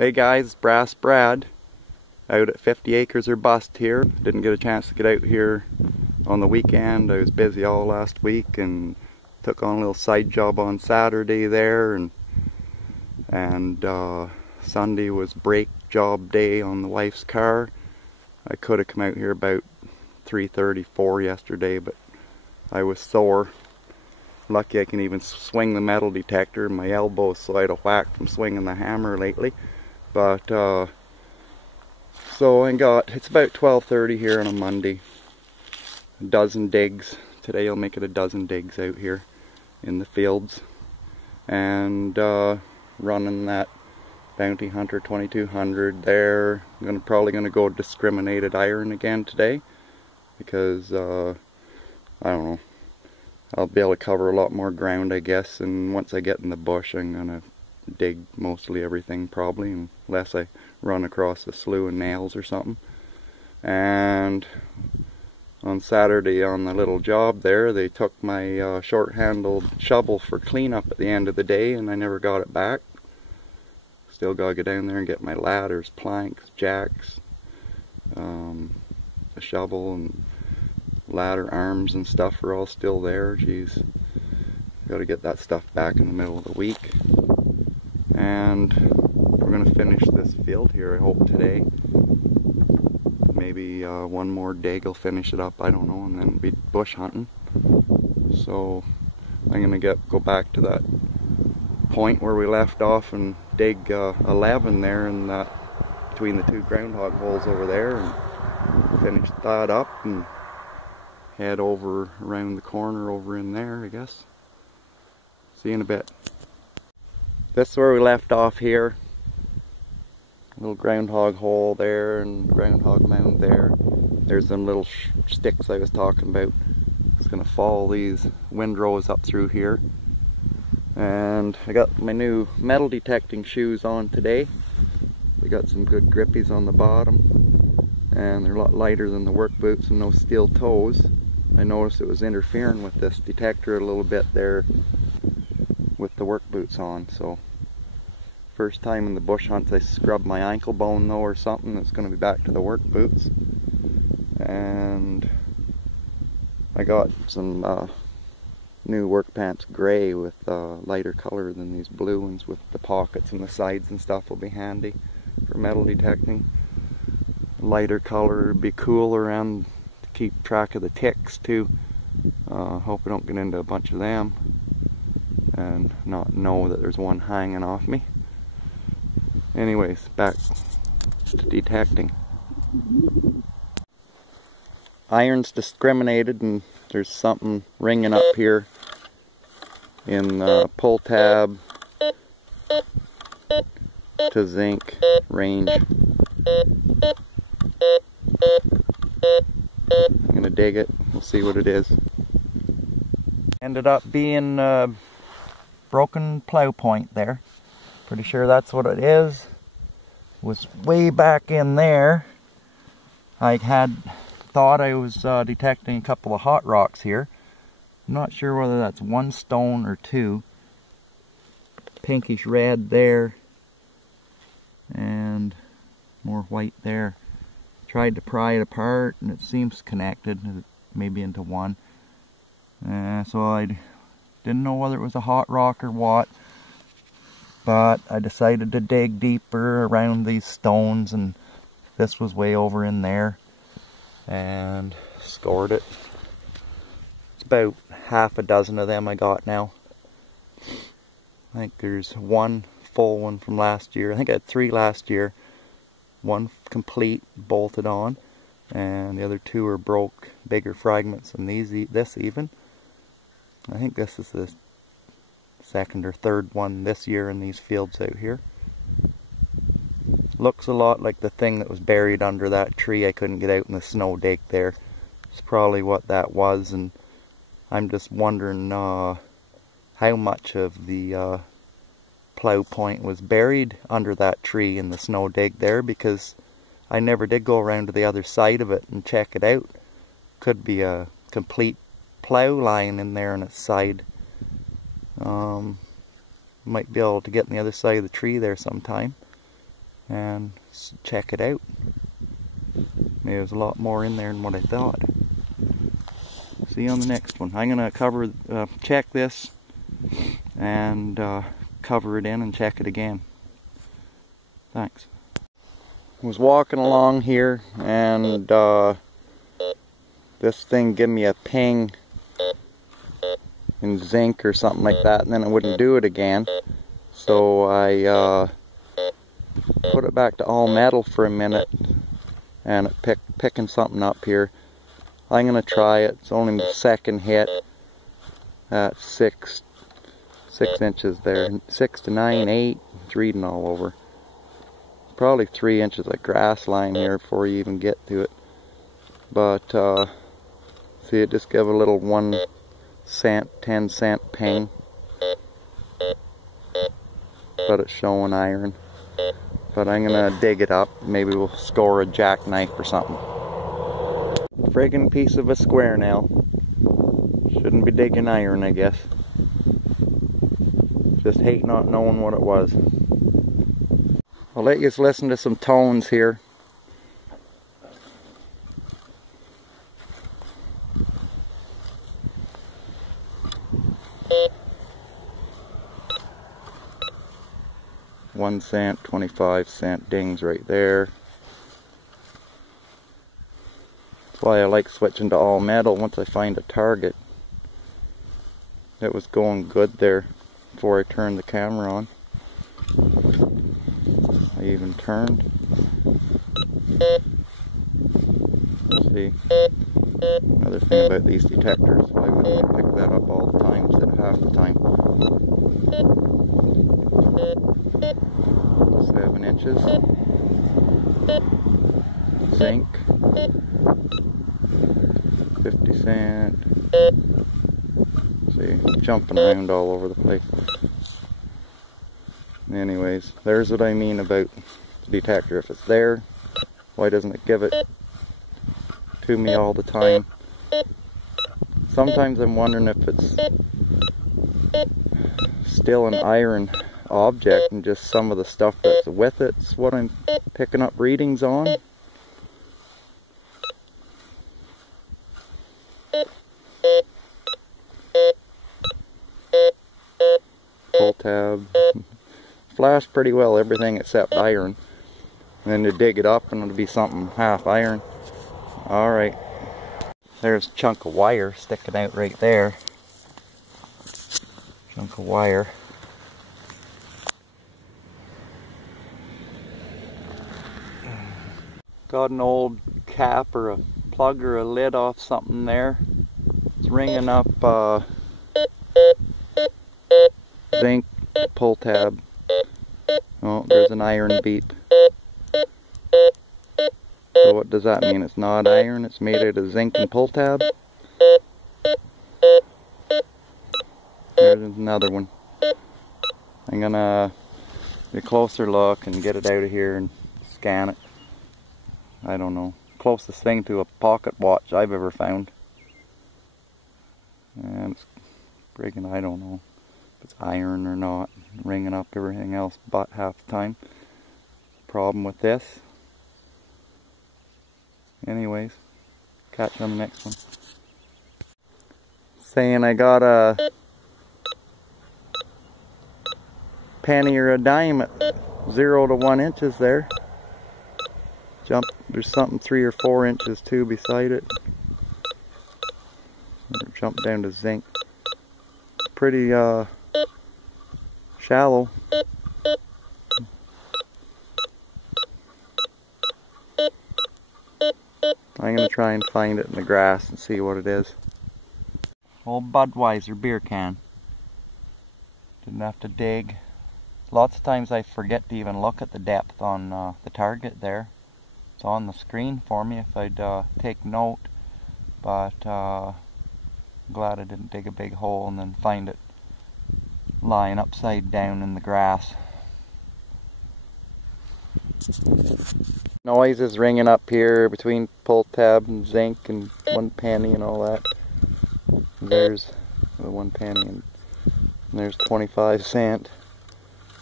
Hey guys, Brass Brad out at 50 Acres or Bust here. Didn't get a chance to get out here on the weekend. I was busy all last week and took on a little side job on Saturday there, and Sunday was brake job day on the wife's car. I could have come out here about 3:34 yesterday, but I was sore. Lucky I can even swing the metal detector. My elbow's so out of whack from swinging the hammer lately. But so it's about 12:30 here on a Monday. A dozen digs. Today I'll make it a dozen digs out here in the fields. And running that Bounty Hunter 2200 there. I'm probably gonna go discriminated iron again today, because I don't know, I'll be able to cover a lot more ground, I guess, and once I get in the bush I'm gonna dig mostly everything probably, unless I run across a slew of nails or something. And on Saturday on the little job there, they took my short-handled shovel for cleanup at the end of the day, and I never got it back. Still gotta go down there and get my ladders, planks, jacks, a shovel, and ladder arms and stuff are all still there. Geez, gotta get that stuff back in the middle of the week. And we're gonna finish this field here, I hope, today. Maybe one more dig will finish it up, I don't know, and then be bush hunting. So I'm gonna go back to that point where we left off and dig 11 there, and between the two groundhog holes over there, and finish that up and head over around the corner over in there, I guess. See you in a bit. This is where we left off here. Little groundhog hole there and groundhog mound there. There's them little sticks I was talking about. It's gonna follow these windrows up through here. And I got my new metal detecting shoes on today. They got some good grippies on the bottom, and they're a lot lighter than the work boots and no steel toes. I noticed it was interfering with this detector a little bit there with the work boots on. So first time in the bush hunts I scrubbed my ankle bone though or something. It's going to be back to the work boots. And I got some new work pants gray with lighter color than these blue ones, with the pockets and the sides and stuff will be handy for metal detecting. Lighter color would be cool around to keep track of the ticks too. Hope I don't get into a bunch of them and not know that there's one hanging off me. Anyways, back to detecting. Iron's discriminated, and there's something ringing up here in pull tab to zinc range. I'm gonna dig it, we'll see what it is. Ended up being broken plow point there. Pretty sure that's what it is. Was way back in there. I had thought I was detecting a couple of hot rocks here. I'm not sure whether that's one stone or two. Pinkish red there, and more white there. Tried to pry it apart and it seems connected, maybe into one. So I didn't know whether it was a hot rock or what, but I decided to dig deeper around these stones, and this was way over in there, and scored it. It's about half a dozen of them I got now. I think there's one full one from last year. I think I had 3 last year. One complete, bolted on, and the other 2 are broke, bigger fragments than this even. I think this is the second or third one this year in these fields out here. Looks a lot like the thing that was buried under that tree I couldn't get out in the snow dig there. It's probably what that was, and I'm just wondering how much of the plow point was buried under that tree in the snow dig there, because I never did go around to the other side of it and check it out. Could be a complete plow line in there on its side. Might be able to get on the other side of the tree there sometime. and check it out. Maybe there's a lot more in there than what I thought. See you on the next one. I'm gonna check this and cover it in and check it again. Thanks. I was walking along here and this thing gave me a ping in zinc or something like that, and then it wouldn't do it again. So I put it back to all metal for a minute, and it picking something up here. I'm gonna try it. It's only the second hit at 6 inches there, 6 to 9, 8. It's reading all over. Probably 3 inches of grass line here before you even get to it. But see, it just gave a little 1 cent, 10 cent ping. But it's showing iron. But I'm gonna dig it up. Maybe we'll score a jackknife or something. Friggin' piece of a square nail. Shouldn't be digging iron, I guess. Just hate not knowing what it was. I'll let you listen to some tones here. $0.01, 25-cent dings right there. That's why I like switching to all metal once I find a target. It was going good there before I turned the camera on. I even turned. See, another thing about these detectors, why wouldn't you pick that up all the time instead of half the time? 7 inches. Zinc. 50 cent. See, jumping around all over the place. Anyways, there's what I mean about the detector. If it's there, why doesn't it give it to me all the time? Sometimes I'm wondering if it's still an iron object and just some of the stuff that's with it's what I'm picking up readings on. Pull tab. Flashed pretty well everything except iron. And then to dig it up and it'll be something half iron. Alright. There's a chunk of wire sticking out right there. Chunk of wire. Got an old cap or a plug or a lid off something there. It's ringing up zinc pull tab. Oh, there's an iron beep. So what does that mean? It's not iron, it's made out of zinc and pull tab. There's another one. I'm gonna get a closer look and get it out of here and scan it. I don't know. Closest thing to a pocket watch I've ever found. And it's friggin', I don't know if it's iron or not. Ringing up everything else but half the time. Problem with this. Anyways, catch you on the next one. Saying I got a penny or a dime at 0 to 1 inches there. There's something 3 or 4 inches too beside it. Jump down to zinc. Pretty shallow. I'm going to try and find it in the grass and see what it is. Old Budweiser beer can. Didn't have to dig. Lots of times I forget to even look at the depth on the target there. It's on the screen for me if I'd take note. But I'm glad I didn't dig a big hole and then find it lying upside down in the grass. Noise is ringing up here between pull tab and zinc and 1 penny and all that. There's the 1 penny and there's 25 cent.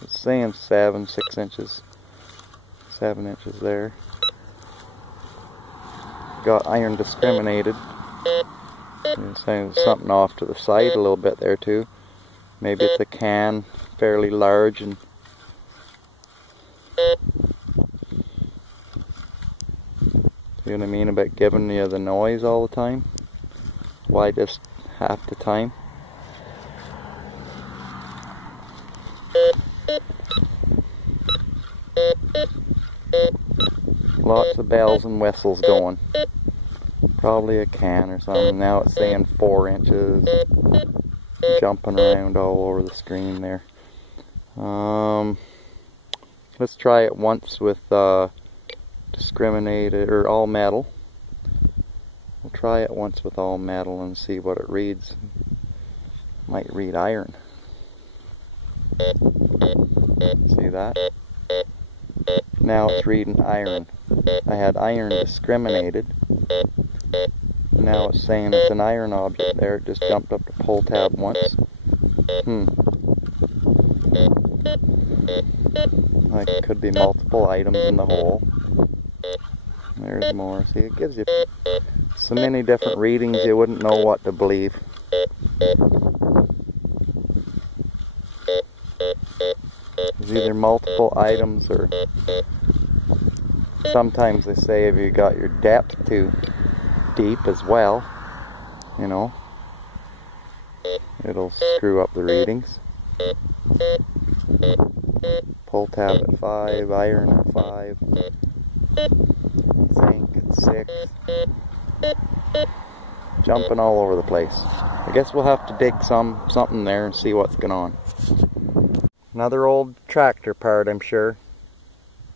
It's saying 7, 6 inches. 7 inches there. Got iron discriminated. There's something off to the side a little bit there too. Maybe it's a can, fairly large, and see what I mean about giving you the noise all the time? Why just half the time? Lots of bells and whistles going. Probably a can or something. Now it's saying 4 inches. Jumping around all over the screen there. Let's try it once with discriminated or all metal. We'll try it once with all metal and see what it reads. Might read iron. See that? Now it's reading iron. I had iron discriminated. Now it's saying it's an iron object there. It just jumped up to pull tab once. Like it could be multiple items in the hole. There's more. See, it gives you so many different readings you wouldn't know what to believe. There's either multiple items, or sometimes they say if you got your depth too deep as well, you know, it'll screw up the readings. Pull tab at 5, iron at 5, zinc at 6. Jumping all over the place. I guess we'll have to dig something there and see what's going on. Another old tractor part, I'm sure,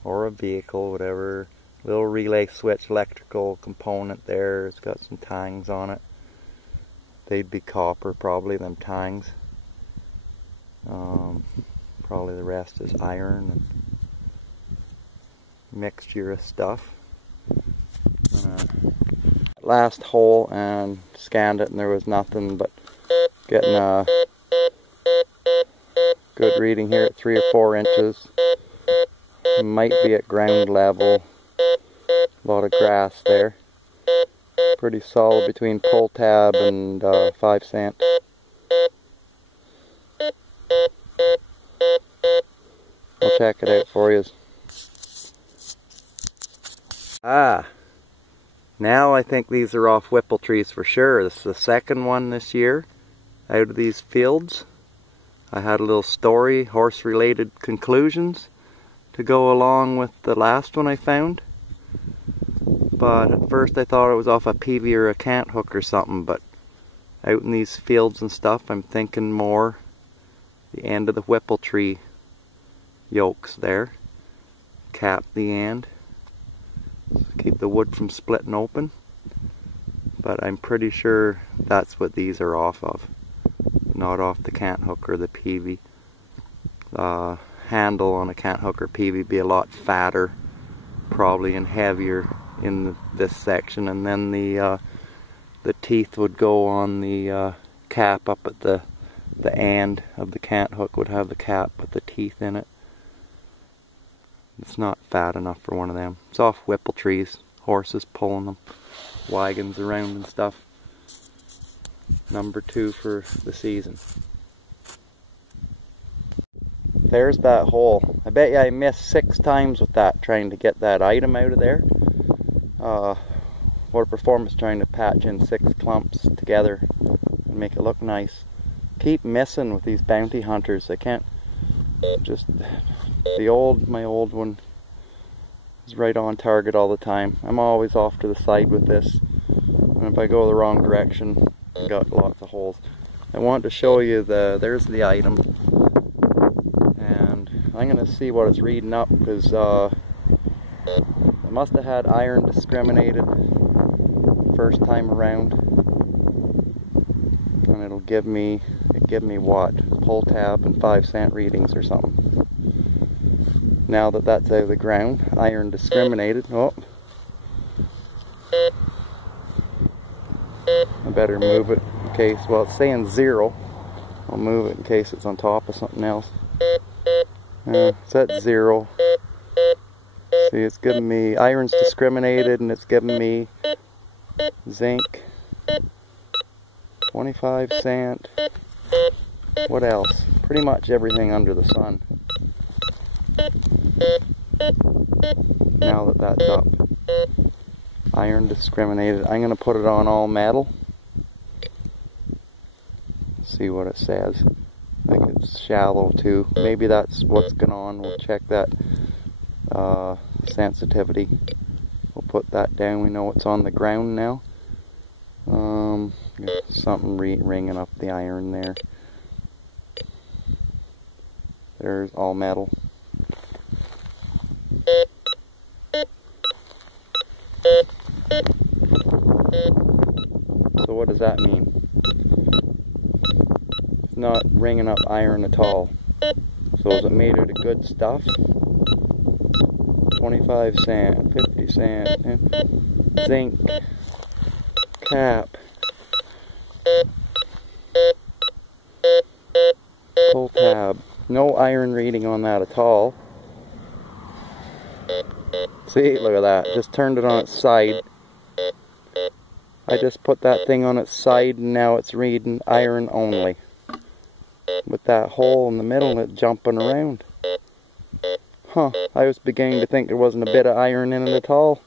or a vehicle, whatever. Little relay switch electrical component there. It's got some tangs on it. They'd be copper, probably, them tangs. Probably the rest is iron and mixture of stuff. Last hole and scanned it, and there was nothing but getting a good reading here at 3 or 4 inches. It might be at ground level. A lot of grass there. Pretty solid between pull tab and 5 cent. I'll check it out for you. Now I think these are off whipple trees for sure. This is the second one this year out of these fields. I had a little story, horse related conclusions to go along with the last one I found. But at first I thought it was off a peavy or a cant hook or something, but out in these fields and stuff I'm thinking more the end of the whipple tree yokes there. Cap the end. Keep the wood from splitting open. But I'm pretty sure that's what these are off of. Not off the cant hook or the peavy. Handle on a cant hook or peavy would be a lot fatter, probably, and heavier in this section, and then the teeth would go on the cap up at the end of the cant hook would have the cap with the teeth in it. It's not fat enough for one of them. It's off whipple trees, horses pulling them, wagons around and stuff. Number 2 for the season. There's that hole. I bet you I missed 6 times with that, trying to get that item out of there. What a performance, trying to patch in 6 clumps together and make it look nice. Keep missing with these bounty hunters. I can't just... my old one is right on target all the time. I'm always off to the side with this, and if I go the wrong direction, I got lots of holes. I want to show you there's the item, and I'm gonna see what it's reading up, because I must have had iron discriminated first time around, and it'll give me what, pull tab and 5 cent readings or something. Now that that's out of the ground, iron discriminated. Oh, I better move it in case, well, it's saying 0. I'll move it in case it's on top of something else. It's at 0. See, it's giving me iron's discriminated, and it's giving me zinc, 25 cent. What else? Pretty much everything under the sun. Now that that's up. Iron discriminated. I'm going to put it on all metal. See what it says. I think it's shallow too. Maybe that's what's going on. We'll check that sensitivity. We'll put that down. We know it's on the ground now. Something ringing up the iron there. There's all metal. So what does that mean? It's not ringing up iron at all. So is it made out of good stuff? 25 cent, 50 cent, zinc, cap, pull tab. No iron reading on that at all. See, look at that. Just turned it on its side. I just put that thing on its side and now it's reading iron only. With that hole in the middle and it jumping around. Huh, I was beginning to think there wasn't a bit of iron in it at all.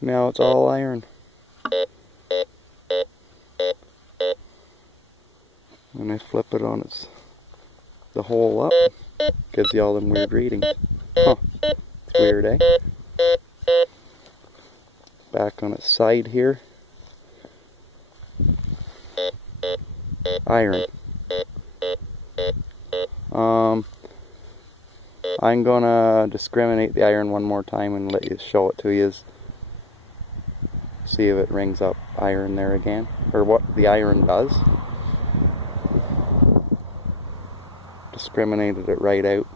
Now it's all iron. When I flip it on the hole up, gives you all them weird readings. Huh, it's weird, eh? Back on its side here. Iron. I'm gonna discriminate the iron one more time and let you show it to you. See if it rings up iron there again, or what the iron does. Discriminated it right out.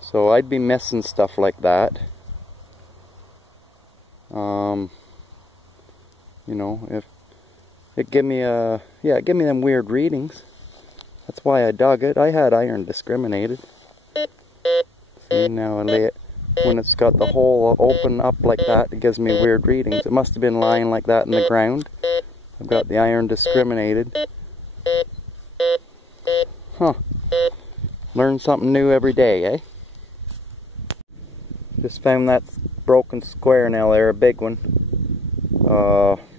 So I'd be missing stuff like that. You know, if it give me them weird readings. That's why I dug it. I had iron discriminated. See, now I lay it, when it's got the hole open up like that, it gives me weird readings. It must have been lying like that in the ground. I've got the iron discriminated. Huh. Learn something new every day, eh? Just found that broken square nail there, a big one.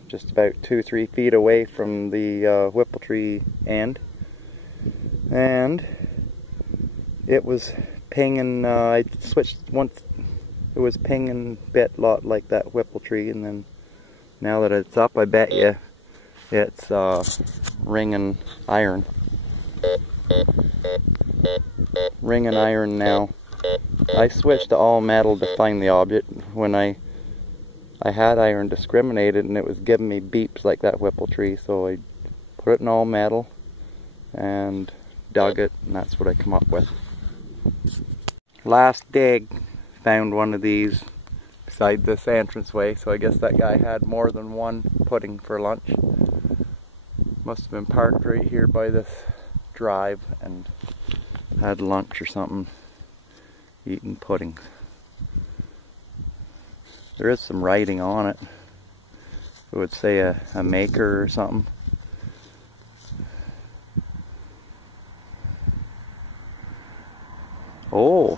Just about 2-3 feet away from the whippletree end. And it was pinging, I switched once, it was pinging bit lot like that whippletree, and then now that it's up, I bet you it's ringing iron. Ringing iron now. I switched to all metal to find the object when I had iron discriminated and it was giving me beeps like that whippletree, so I put it in all metal and dug it, and that's what I come up with. Last dig, found one of these beside this entranceway, so I guess that guy had more than one pudding for lunch. Must have been parked right here by this drive and had lunch or something, eating puddings. There is some writing on it. It would say a maker or something. Oh,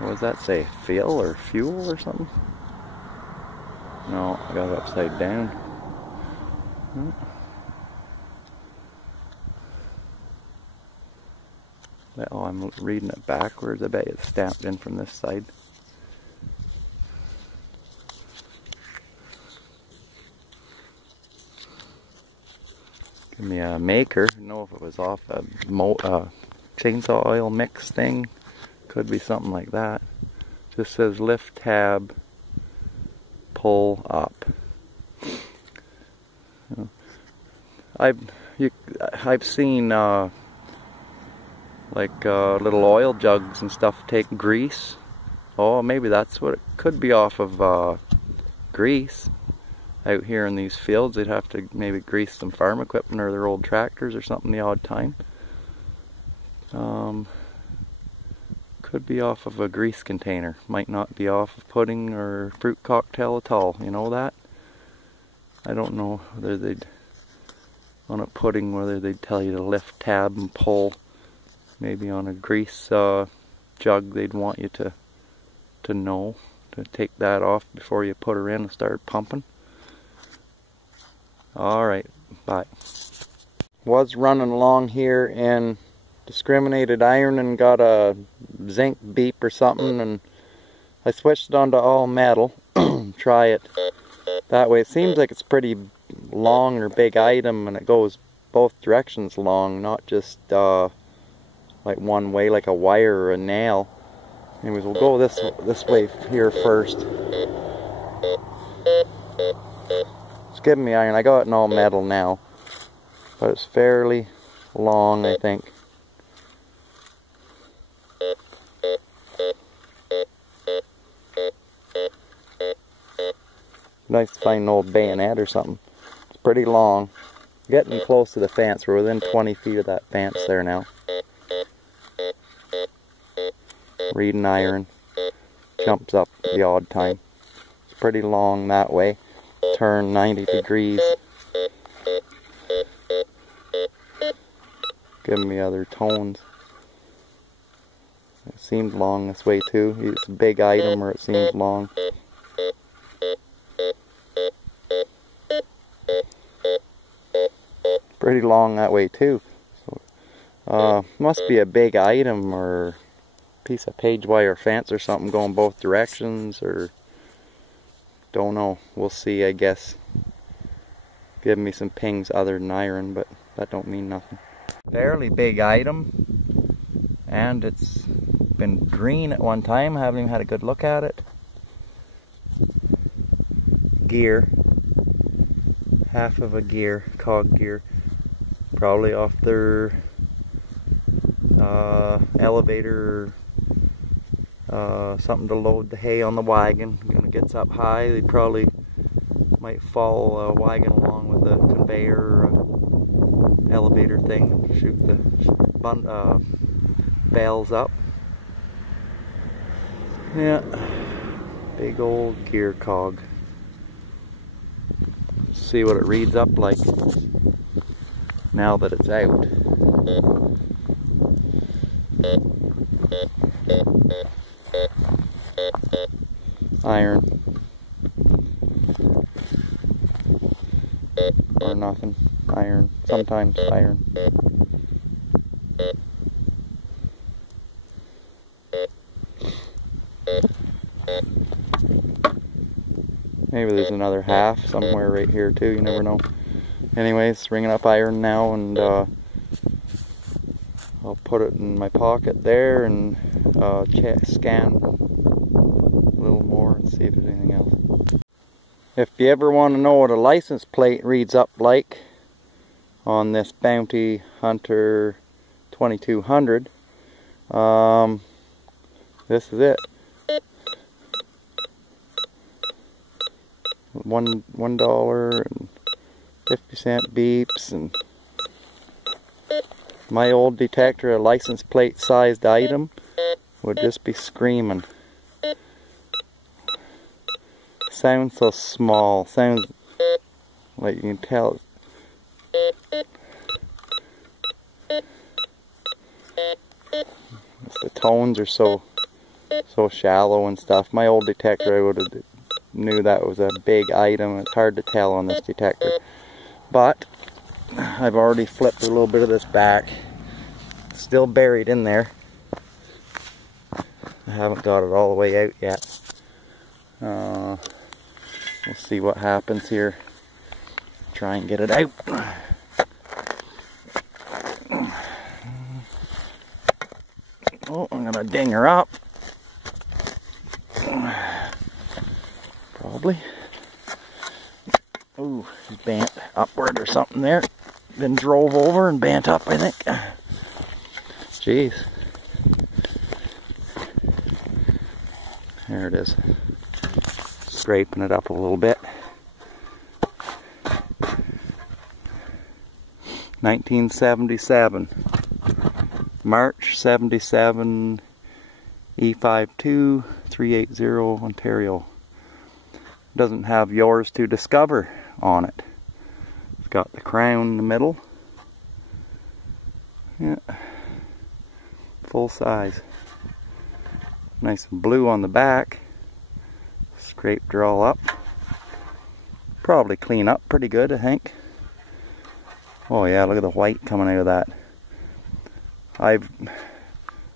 what does that say? Fuel or fuel or something? No, I got it upside down. Oh, I'm reading it backwards. I bet it's stamped in from this side. Give me a maker. I don't know if it was off a chainsaw oil mix thing. Could be something like that. Just says lift tab, pull up. I've seen like little oil jugs and stuff take grease. Oh, maybe that's what it could be, off of grease. Out here in these fields, they'd have to maybe grease some farm equipment or their old tractors or something the odd time. Could be off of a grease container. Might not be off of pudding or fruit cocktail at all. You know that? I don't know whether they'd, on a pudding, whether they'd tell you to lift tab and pull. Maybe on a grease jug they'd want you to know to take that off before you put her in and start pumping. Alright, bye. Was running along here in discriminated iron and got a zinc beep or something, and I switched it onto all metal. Try it that way. It seems like it's pretty long or big item, and it goes both directions long, not just like one way like a wire or a nail. Anyways, we'll go this way here first. It's giving me iron. I got it in all metal now, but it's fairly long, I think. Nice to find an old bayonet or something. It's pretty long. Getting close to the fence. We're within 20 feet of that fence there now. Reading iron. Jumps up the odd time. It's pretty long that way. Turn 90 degrees. Giving me other tones. It seemed long this way too. It's a big item, or it seems long. Pretty long that way too. So, must be a big item or piece of page wire fence or something going both directions, or don't know. We'll see, I guess. Giving me some pings other than iron, but that don't mean nothing. Fairly big item, and it's been green at one time. I haven't even had a good look at it. Gear. Half of a gear, cog gear. Probably off their elevator, something to load the hay on the wagon. When it gets up high, they probably might follow a wagon along with a conveyor or a elevator thing, shoot the bales up. Yeah, big old gear cog. See what it reads up like now that it's out. Iron. Or nothing. Iron. Sometimes iron. Maybe there's another half somewhere right here too, you never know. Anyways, ringing up iron now, and I'll put it in my pocket there and scan a little more and see if there's anything else. If you ever want to know what a license plate reads up like on this Bounty Hunter 2200, this is it. $1 and 50-cent beeps, and my old detector, a license plate sized item, would just be screaming. Sounds so small, sounds like you can tell. The tones are so shallow and stuff. My old detector, I would have knew that was a big item. It's hard to tell on this detector, but I've already flipped a little bit of this back. It's still buried in there. I haven't got it all the way out yet. We'll see what happens here. Try and get it out. Oh, I'm gonna ding her up. Probably. Ooh, she's bent upward or something there. Been drove over and bent up, I think. Jeez. There it is. Scraping it up a little bit. 1977. March 77. E52380 Ontario. Doesn't have yours to discover on it. It's got the crown in the middle. Yeah. Full size. Nice and blue on the back. Scraped her all up. Probably clean up pretty good, I think. Oh yeah, look at the white coming out of that.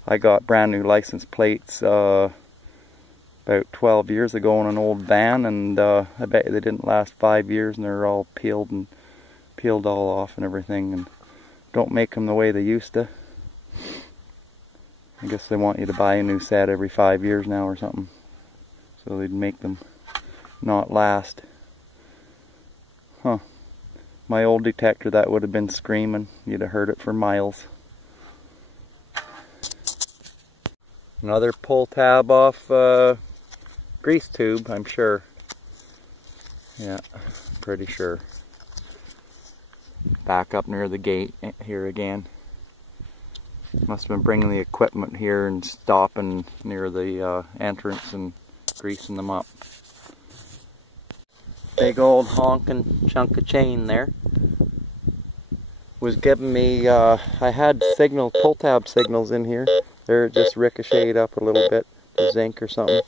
I got brand new license plates about 12 years ago in an old van, and I bet they didn't last 5 years, and they're all peeled all off and everything, and don't make them the way they used to. I guess they want you to buy a new set every 5 years now or something, so they'd make them not last. Huh. My old detector, that would have been screaming. You'd have heard it for miles. Another pull tab off grease tube, I'm sure. Yeah, pretty sure. Back up near the gate here again. Must have been bringing the equipment here and stopping near the entrance and greasing them up. Big old honking chunk of chain there. Was giving me, I had signal, pull tab signals in here. They're just ricocheted up a little bit, the zinc or something.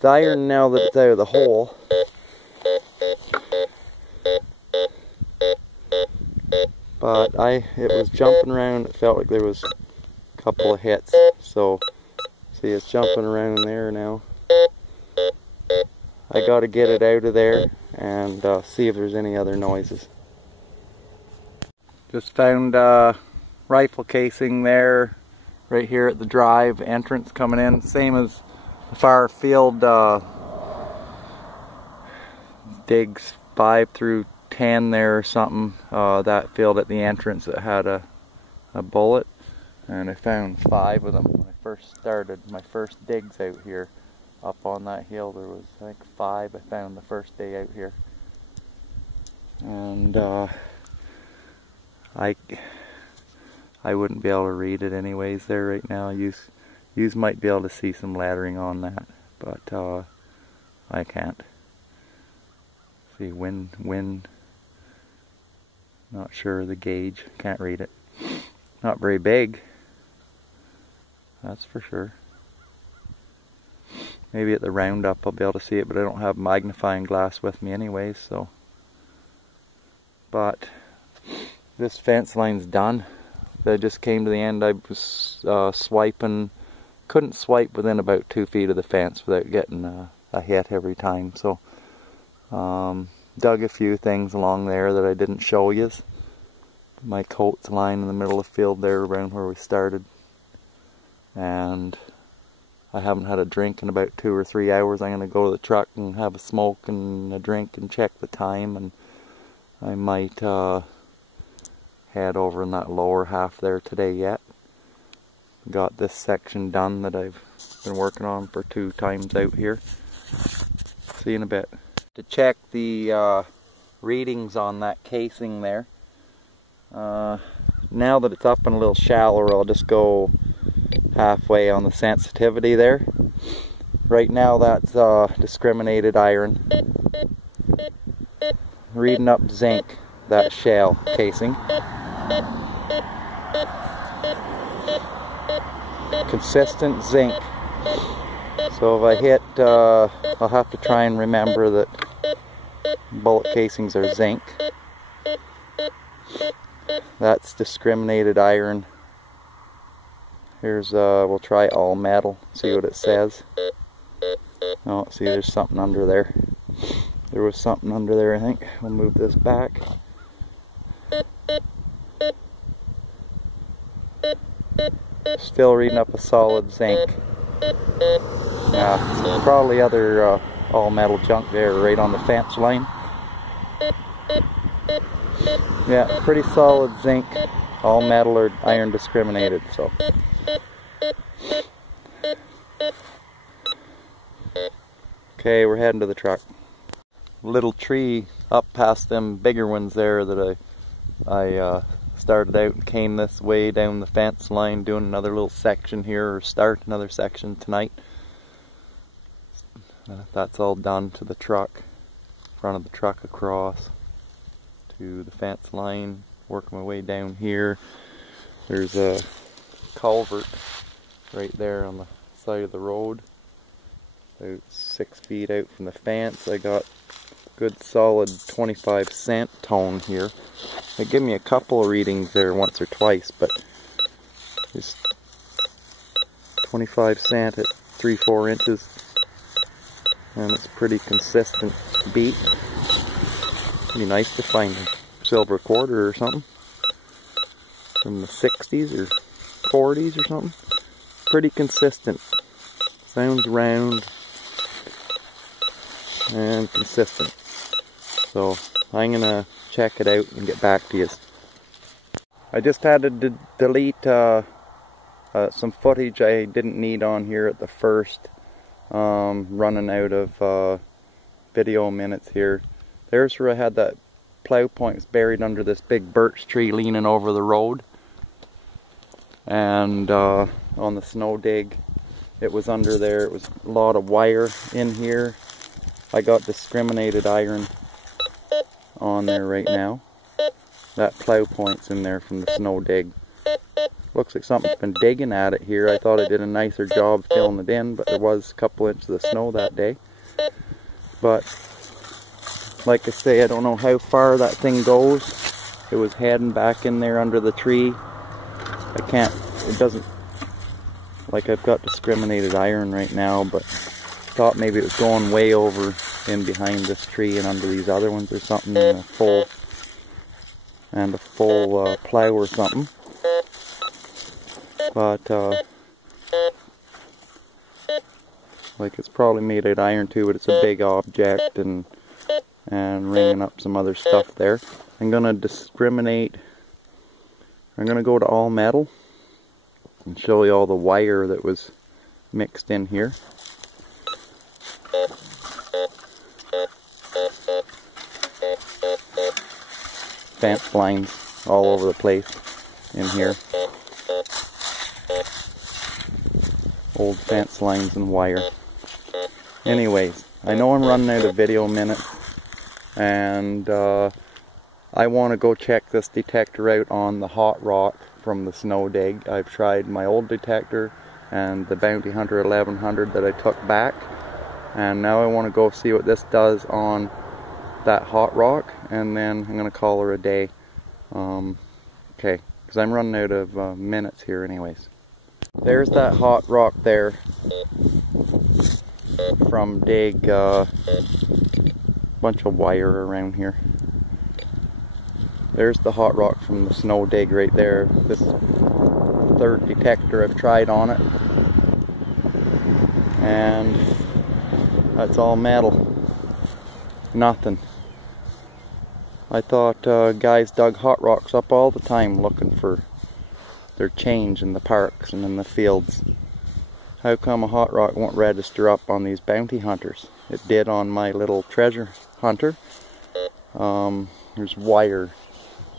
The iron, now that it's out of the hole, but it was jumping around. It felt like there was a couple of hits. So, see, it's jumping around there now. I got to get it out of there and see if there's any other noises. Just found rifle casing there, right here at the drive entrance coming in. Same as the far field digs 5 through 10 there or something. That field at the entrance that had a bullet, and I found 5 of them when I first started my first digs out here. Up on that hill there was, I think, 5 I found the first day out here. And I wouldn't be able to read it anyways there right now. Yous might be able to see some lettering on that, but I can't. See, wind, not sure of the gauge, can't read it. Not very big, that's for sure. Maybe at the roundup I'll be able to see it, but I don't have magnifying glass with me anyways, so. But this fence line's done. I just came to the end. I was swiping, couldn't swipe within about 2 feet of the fence without getting a hit every time. So dug a few things along there that I didn't show you. My coat's lying in the middle of the field there around where we started. And I haven't had a drink in about 2 or 3 hours. I'm going to go to the truck and have a smoke and a drink and check the time, and I might head over in that lower half there today yet. Got this section done that I've been working on for 2 times out here. See you in a bit. To check the readings on that casing there, now that it's up and a little shallower, I'll just go halfway on the sensitivity there. Right now that's discriminated iron. Reading up zinc, that shell casing. Consistent zinc. So if I hit, I'll have to try and remember that bullet casings are zinc. That's discriminated iron. Here's, we'll try all metal, see what it says. Oh, see, there's something under there. There was something under there, I think. We'll move this back. Still reading up a solid zinc. Yeah, so probably other all metal junk there right on the fence line. Yeah, pretty solid zinc. All metal or iron discriminated, so. Okay, we're heading to the truck. Little tree up past them bigger ones there that I Started out and came this way down the fence line, doing another little section here, or start another section tonight. That's all done to the truck, front of the truck across to the fence line, working my way down here. There's a culvert right there on the side of the road, about 6 feet out from the fence. I got good solid 25 cent tone here. They give me a couple of readings there once or twice, but just 25 cent at 3-4 inches, and it's pretty consistent beat. It'd be nice to find a silver quarter or something from the 60s or 40s or something. Pretty consistent. Sounds round and consistent. So I'm gonna check it out and get back to you. I just had to delete some footage I didn't need on here at the first, running out of video minutes here. There's where I had that plow point was buried under this big birch tree leaning over the road, and on the snow dig it was under there. It was a lot of wire in here. I got discriminated iron on there right now. That plow point's in there from the snow dig. Looks like something's been digging at it here. I thought I did a nicer job filling it in, but there was a couple inches of snow that day. But like I say, I don't know how far that thing goes. It was heading back in there under the tree. I can't, it doesn't, like I've got discriminated iron right now, but thought maybe it was going way over in behind this tree and under these other ones or something, and a full plow or something. But like it's probably made out of iron too, but it's a big object, and ringing up some other stuff there. I'm gonna discriminate. I'm gonna go to all metal and show you all the wire that was mixed in here. Fence lines all over the place in here. Old fence lines and wire. Anyways, I know I'm running out of video minutes, and I want to go check this detector out on the hot rock from the snow dig. I've tried my old detector and the Bounty Hunter 1100 that I took back, and now I want to go see what this does on that hot rock, and then I'm going to call her a day. Okay, because I'm running out of minutes here anyways. There's that hot rock there from dig. Bunch of wire around here. There's the hot rock from the snow dig right there. This third detector I've tried on it, and that's all metal. Nothing. I thought guys dug hot rocks up all the time looking for their change in the parks and in the fields. How come a hot rock won't register up on these bounty hunters? It did on my little treasure hunter. There's wire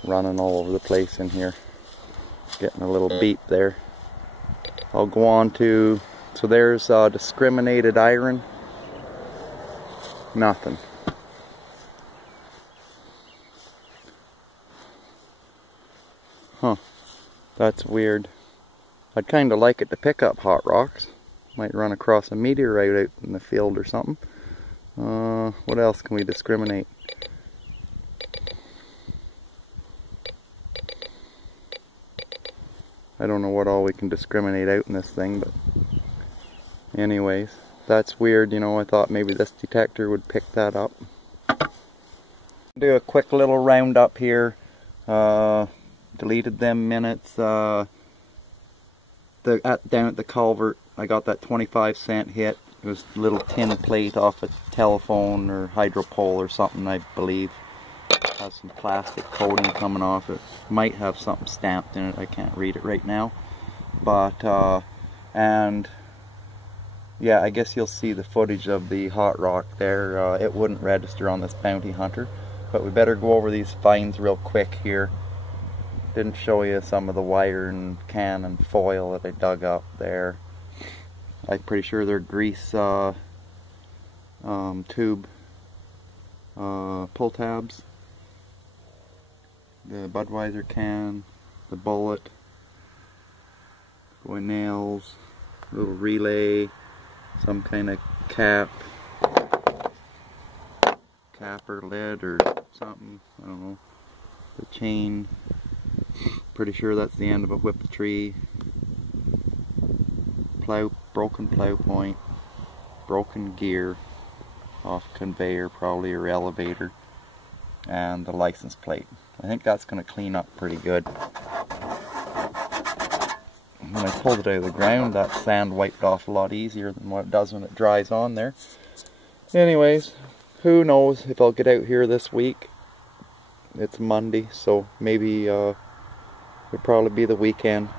running all over the place in here. Getting a little beep there. I'll go on to, so there's discriminated iron. Nothing. Huh. That's weird. I'd kind of like it to pick up hot rocks. Might run across a meteorite out in the field or something. What else can we discriminate? I don't know what all we can discriminate out in this thing, but anyways, that's weird, you know. I thought maybe this detector would pick that up. Do a quick little roundup here. Deleted them minutes. Down at the culvert, I got that 25 cent hit. It was a little tin plate off a telephone or hydro pole or something, I believe. Has some plastic coating coming off it. Might have something stamped in it. I can't read it right now. But and yeah, I guess you'll see the footage of the hot rock there. It wouldn't register on this bounty hunter, but we better go over these finds real quick here. Didn't show you some of the wire and can and foil that I dug up there. I'm pretty sure they're grease tube pull tabs. The Budweiser can, the bullet, boy nails, little relay, some kind of cap or lid or something, I don't know. The chain, pretty sure that's the end of a whip tree. Broken plow point, broken gear off conveyor probably, or elevator, and the license plate. I think that's going to clean up pretty good. When I pulled it out of the ground, that sand wiped off a lot easier than what it does when it dries on there. Anyways, who knows if I'll get out here this week. It's Monday, so maybe it'll probably be the weekend.